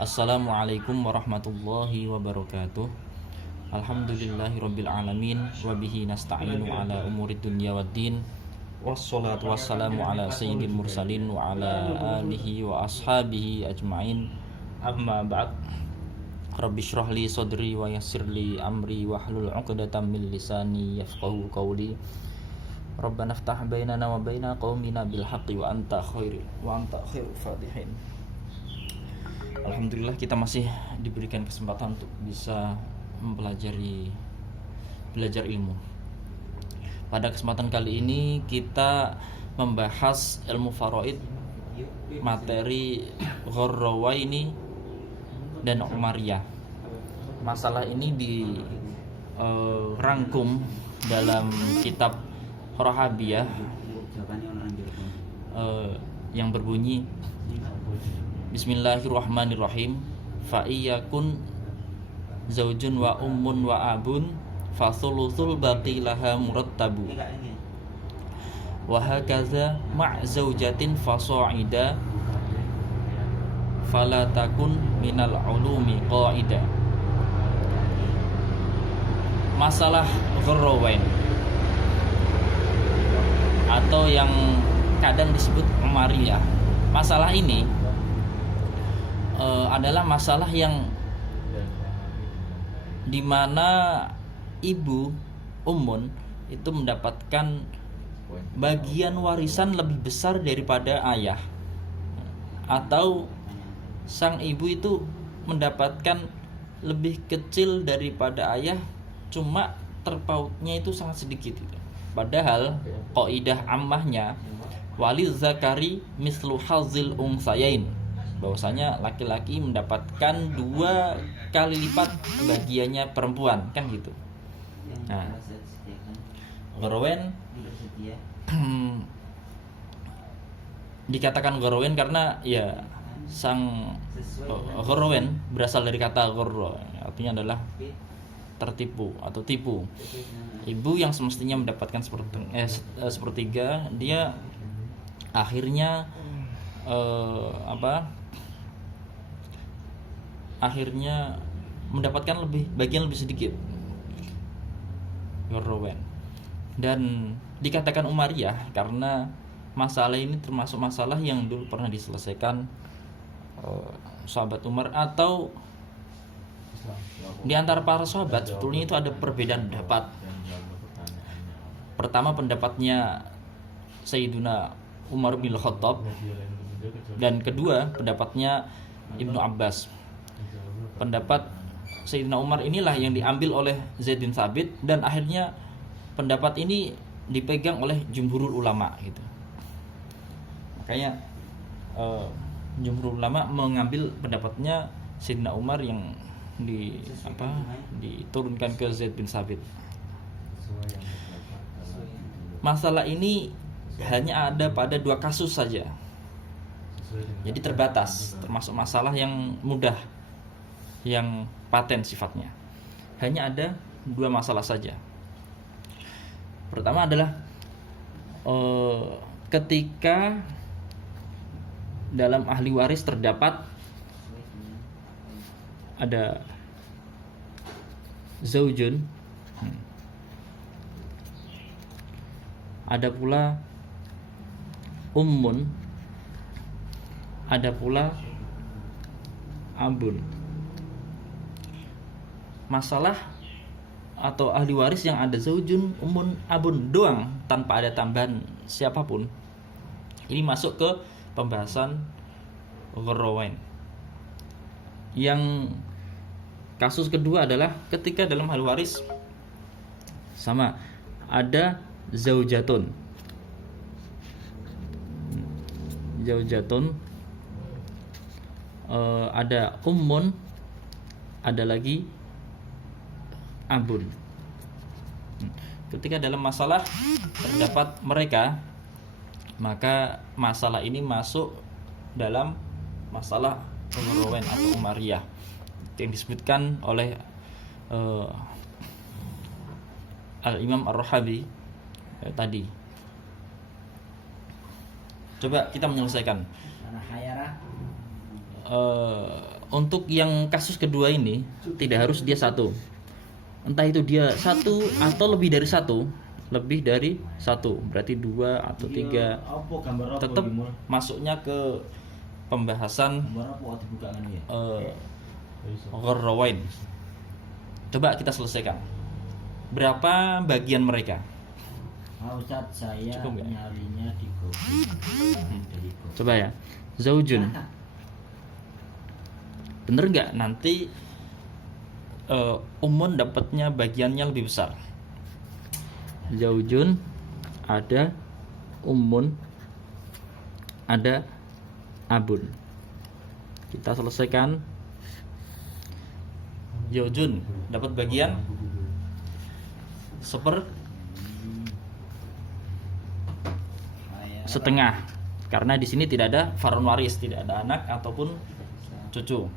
Assalamualaikum warahmatullahi wabarakatuh. Alhamdulillahirabbil alamin wa bihi nasta'inu ala umurid dunya waddin. Wassalatu wassalamu ala sayyidil mursalin wa ala alihi wa ashabihi ajmain. Amma ba'd. Rabbi shrah li sadri wa yassir li amri wahlul 'uqdatam min lisani yafqahu qawli. Rabbana iftah bainana wa baina qaumina bil haqqi wa anta khairul fatihin. Alhamdulillah kita masih diberikan kesempatan untuk bisa belajar ilmu. Pada kesempatan kali ini kita membahas ilmu faraid, materi Ghorrawaini dan Umariyah. Masalah ini dirangkum dalam kitab Rahabiyah yang berbunyi Bismillahirrahmanirrahim. Fa iyakun zaujun wa ummun wa abun fa thuluthul baqi laha murattabu. Wa hakaza ma' zaujatin fasa'ida fala takun minal ulumi qaida. Masalah Ghorrawain atau yang kadang disebut Umariyah. Masalah ini adalah masalah yang dimana ibu ummun itu mendapatkan bagian warisan lebih besar daripada ayah, atau sang ibu itu mendapatkan lebih kecil daripada ayah, cuma terpautnya itu sangat sedikit. Padahal qaidah ammahnya walil zakari mislu hazil unsayain, bahwasanya laki-laki mendapatkan 2 kali lipat bagiannya perempuan, kan gitu. Nah, Ghorrawain dikatakan Ghorrawain karena ya sang Ghorrawain berasal dari kata ghorra, artinya adalah tertipu atau tipu. Ibu yang semestinya mendapatkan sepertiga, dia akhirnya akhirnya mendapatkan bagian lebih sedikit. Ghorrawain. Dan dikatakan Umariyah karena masalah ini termasuk masalah yang dulu pernah diselesaikan sahabat Umar, atau di antara para sahabat sebetulnya itu ada perbedaan pendapat. Pertama pendapatnya Sayyiduna Umar bin Khattab, dan kedua pendapatnya Ibnu Abbas. Pendapat Sayyidina Umar inilah yang diambil oleh Zaid bin Thabit, dan akhirnya pendapat ini dipegang oleh jumhurul ulama gitu. Makanya jumhurul ulama mengambil pendapatnya Sayyidina Umar yang diturunkan ke Zaid bin Thabit. Masalah ini hanya ada pada 2 kasus saja, jadi terbatas, termasuk masalah yang mudah, yang paten sifatnya. Hanya ada 2 masalah saja. Pertama adalah ketika dalam ahli waris terdapat ada zaujun, ada pula ummun, ada pula abun. Masalah atau ahli waris yang ada zaujun, ummun, abun doang, tanpa ada tambahan siapapun, ini masuk ke pembahasan Ghorrawain. Yang kasus kedua adalah ketika dalam ahli waris sama ada zaujatun, ada ummun, ada lagi abun. Ketika dalam masalah terdapat mereka, maka masalah ini masuk dalam masalah Ghorrawain atau Umariyah yang disebutkan oleh Al-Imam Ar-Rahabi tadi. Coba kita menyelesaikan. untuk yang kasus kedua ini tidak harus dia satu, entah itu dia satu atau lebih dari satu, berarti dua atau tiga, tetap masuknya ke pembahasan gharrawain. Coba kita selesaikan. Berapa bagian mereka? Ustaz, saya nyarinya di Google. Coba ya. Zaujun. Bener nggak nanti umun dapatnya bagiannya lebih besar? Zaujun, ada umun, ada abun. Kita selesaikan. Zaujun dapat bagian setengah, karena di sini tidak ada farun waris, tidak ada anak ataupun cucu.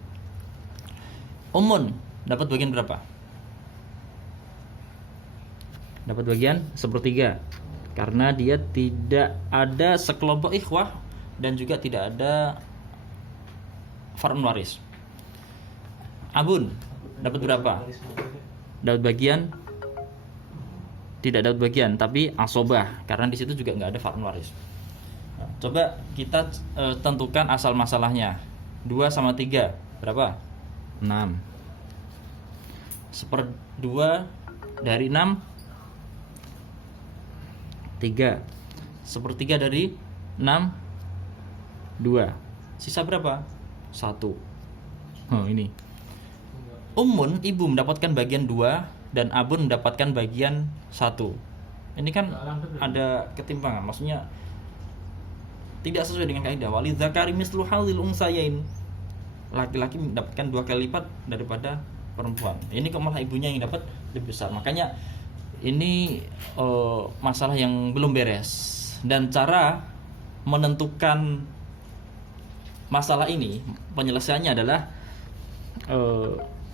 Umun dapat bagian berapa? Dapat bagian sepertiga, karena dia tidak ada sekelompok ikhwah dan juga tidak ada farun waris. Abun dapat berapa? Dapat bagian? Tidak dapat bagian, tapi asobah, karena di situ juga nggak ada farun waris. Nah, coba kita tentukan asal masalahnya. 2 sama 3 berapa? 6. 1/2 dari 6 3. 1/3 dari 6 2. Sisa berapa? 1. Ini umun, ibu mendapatkan bagian 2 dan abun mendapatkan bagian 1. Ini kan ada ketimpangan, maksudnya tidak sesuai dengan kaidah walid zakari mislu hadzil unsayain. Laki-laki mendapatkan 2 kali lipat daripada perempuan. Ini kok malah ibunya yang dapat lebih besar. Makanya ini masalah yang belum beres, dan cara menentukan masalah ini penyelesaiannya adalah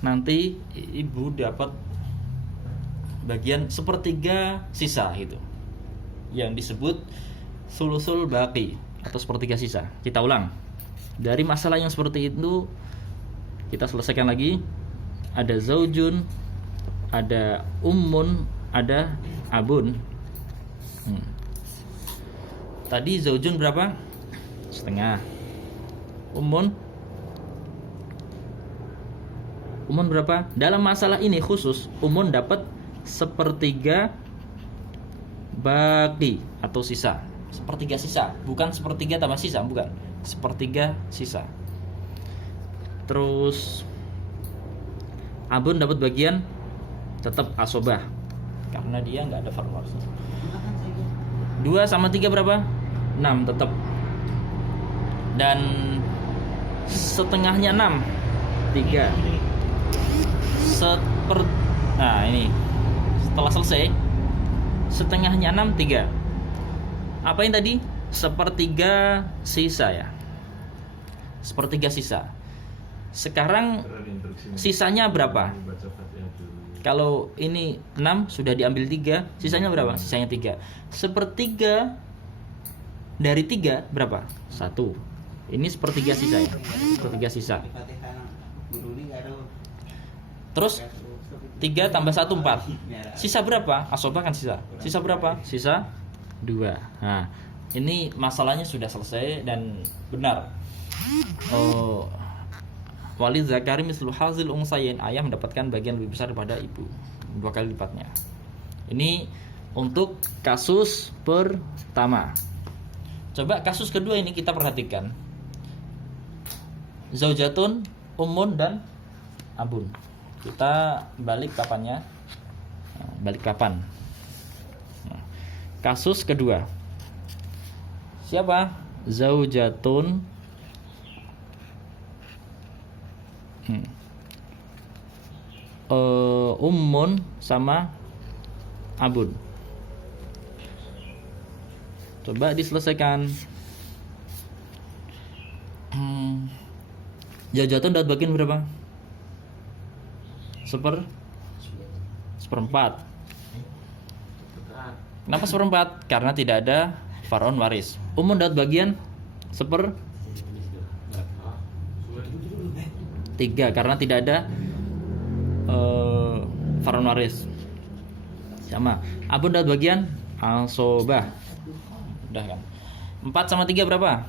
nanti ibu dapat bagian 1/3 sisa gitu, yang disebut sulusul baqi atau 1/3 sisa. Kita ulang dari masalah yang seperti itu, kita selesaikan lagi. Ada zaujun, ada ummun, ada abun. Tadi zaujun berapa? Setengah. Ummun berapa? Dalam masalah ini khusus, ummun dapat 1/3 baqi atau sisa. 1/3 sisa, bukan 1/3 tambah sisa, bukan. 1/3 sisa. Terus abun dapat bagian tetap asobah, karena dia nggak ada farun waris. 2 sama 3 berapa? 6 tetap. Dan setengahnya 6 3. Nah ini setelah selesai, setengahnya 6 3. Apa yang tadi? 1/3 sisa ya. 1/3 sisa. Sekarang sisanya berapa? Kalau ini 6 sudah diambil 3, sisanya berapa? Sisanya 3. 1/3 dari 3 berapa? 1. Ini 1/3 sisa ya. 1/3 sisa. Terus 3 tambah 1 4. Sisa berapa? Asobah kan sisa. Sisa berapa? Sisa 2. Nah, ini masalahnya sudah selesai dan benar. Walid zakari mislu hazil unsayain, ayah mendapatkan bagian lebih besar daripada ibu, 2 kali lipatnya. Ini untuk kasus pertama. Coba kasus kedua ini kita perhatikan. Zaujatun, ummun dan abun. Kita balik kapannya? Balik kapan? Kasus kedua. Siapa? Zaujatun, ummun sama abun. Coba diselesaikan. Zaujatun dapat bagian berapa? 1/4. Kenapa 1/4? Karena tidak ada far'un waris. Umum dapat bagian 1/2. 3 karena tidak ada fardun waris. Sama. Abun dapat bagian asobah. Udah kan. 4 sama 3 berapa?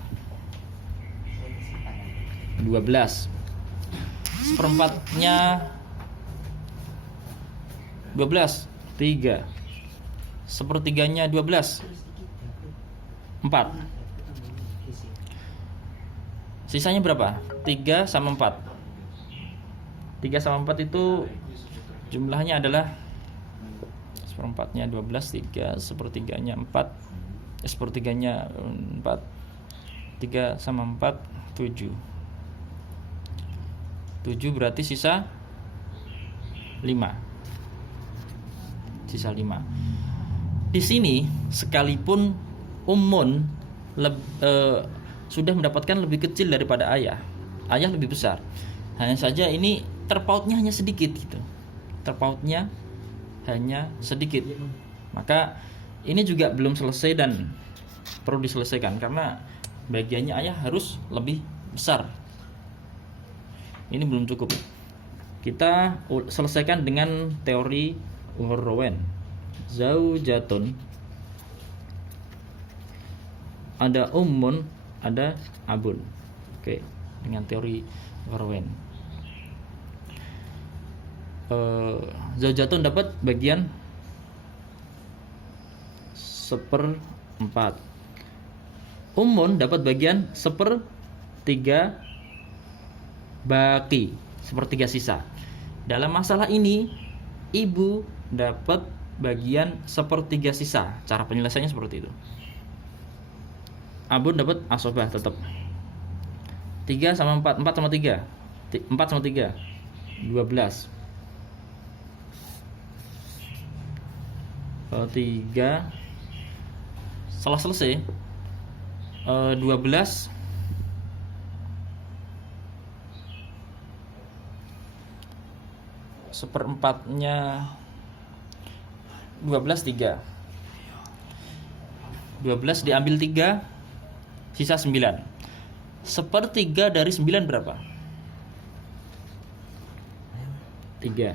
12. Seperempatnya 12. 3. Sepertiganya 12. 4. Sisanya berapa? 3 sama 4. 3 sama 4 itu jumlahnya adalah seperempatnya 12, 3 sepertiganya 4, sepertiganya 4, 3 sama 4 7. 7 berarti sisa 5. Sisa 5. Di sini sekalipun ummun sudah mendapatkan lebih kecil daripada ayah. Ayah lebih besar. Hanya saja ini terpautnya hanya sedikit gitu. Terpautnya hanya sedikit. Maka ini juga belum selesai dan perlu diselesaikan karena bagiannya ayah harus lebih besar. Ini belum cukup. Kita selesaikan dengan teori Uhurrowen. Zaujatun, ada ummun, ada abun. Oke, dengan teori Uhurrowen. Zaujatun dapat bagian 1/4. Ummun dapat bagian 1/3 baki, 1/3 sisa. Dalam masalah ini ibu dapat bagian 1/3 sisa. Cara penyelesaiannya seperti itu. Abun dapat asobah tetap 3 sama 4, 4 sama 3, 4 sama 3 12. 3 setelah selesai 12 seperempatnya 12 3. 12 diambil 3 sisa 9. 1/3 dari 9 berapa? 3.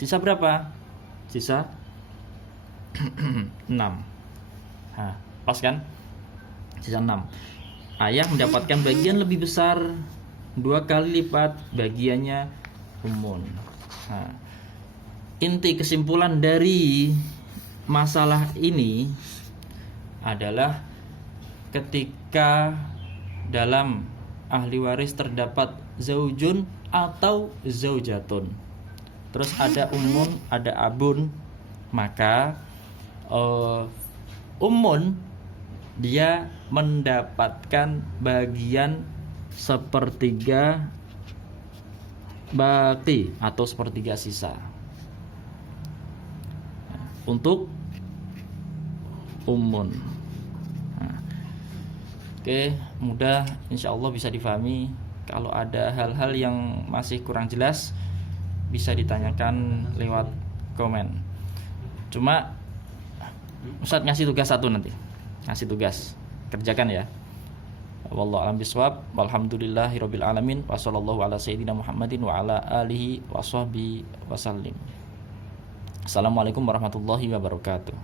Sisa berapa? Sisa 6. Nah, pas kan? Sisa 6. Ayah mendapatkan bagian lebih besar 2 kali lipat bagiannya ummun. Nah, inti kesimpulan dari masalah ini adalah ketika dalam ahli waris terdapat zaujun atau zaujatun, terus ada ummun, ada abun, maka ummun dia mendapatkan bagian 1/3 baki atau 1/3 sisa untuk ummun. Oke, mudah, insya Allah bisa difahami. Kalau ada hal-hal yang masih kurang jelas bisa ditanyakan lewat komen. Cuma Ustadz ngasih tugas satu nanti, ngasih tugas, kerjakan ya. Wallahu a'lam bishawab. Walhamdulillahirabbil alamin. Wassallallahu ala sayyidina Muhammadin wa ala alihi washabbihi wasallim. Assalamualaikum warahmatullahi wabarakatuh.